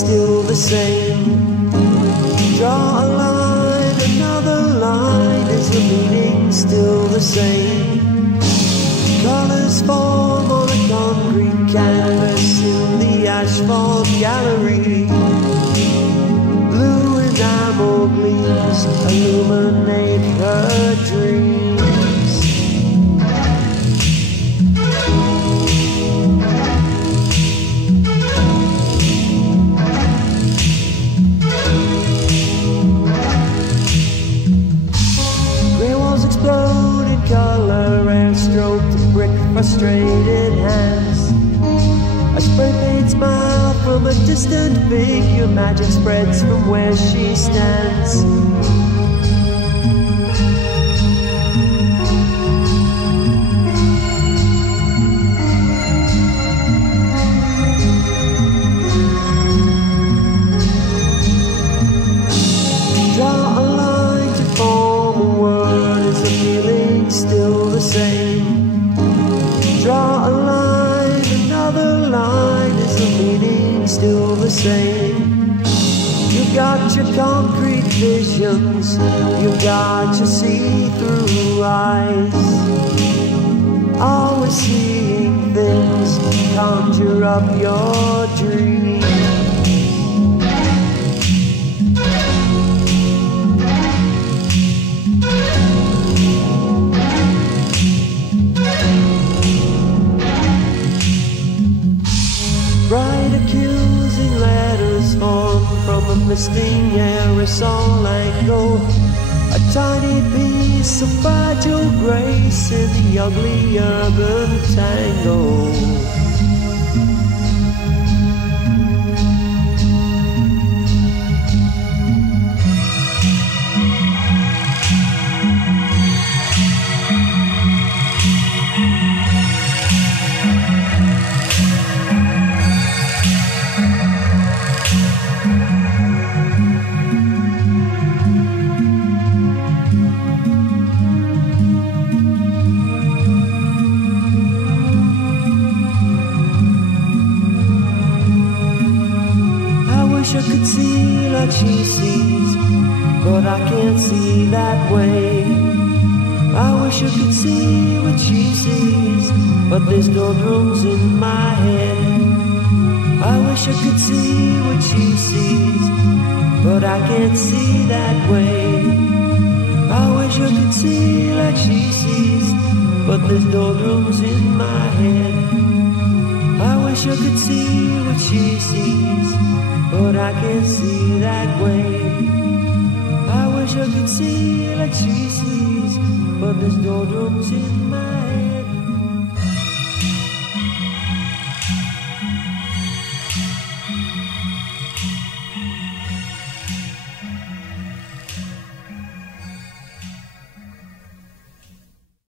still the same. Draw a line, another line, is the meaning still the same? Colors form on a concrete canvas in the asphalt gallery. Blue enamel gleams illuminate her dreams. Explode in color and stroke the brick frustrated hands. A spray paint smile from a distant figure, magic spreads from where she stands. Draw a line to form a word, is the feeling still the same? Draw a line, another line, is the meaning still the same? You've got your concrete visions, you've got your see-through eyes. Always seeing things, conjure up your dreams. Bright accusing letters form from a misting aerosol angle. A tiny piece of fragile grace in the ugly urban tangle. I could see like she sees, but I can't see that way. I wish I could see what she sees, but there's no drums in my head. I wish I could see what she sees, but I can't see that way. I wish I could see like she sees, but there's no drums in my head. I wish I could see what she sees, but I can't see that way. I wish I could see like she sees, but there's no drums in my head.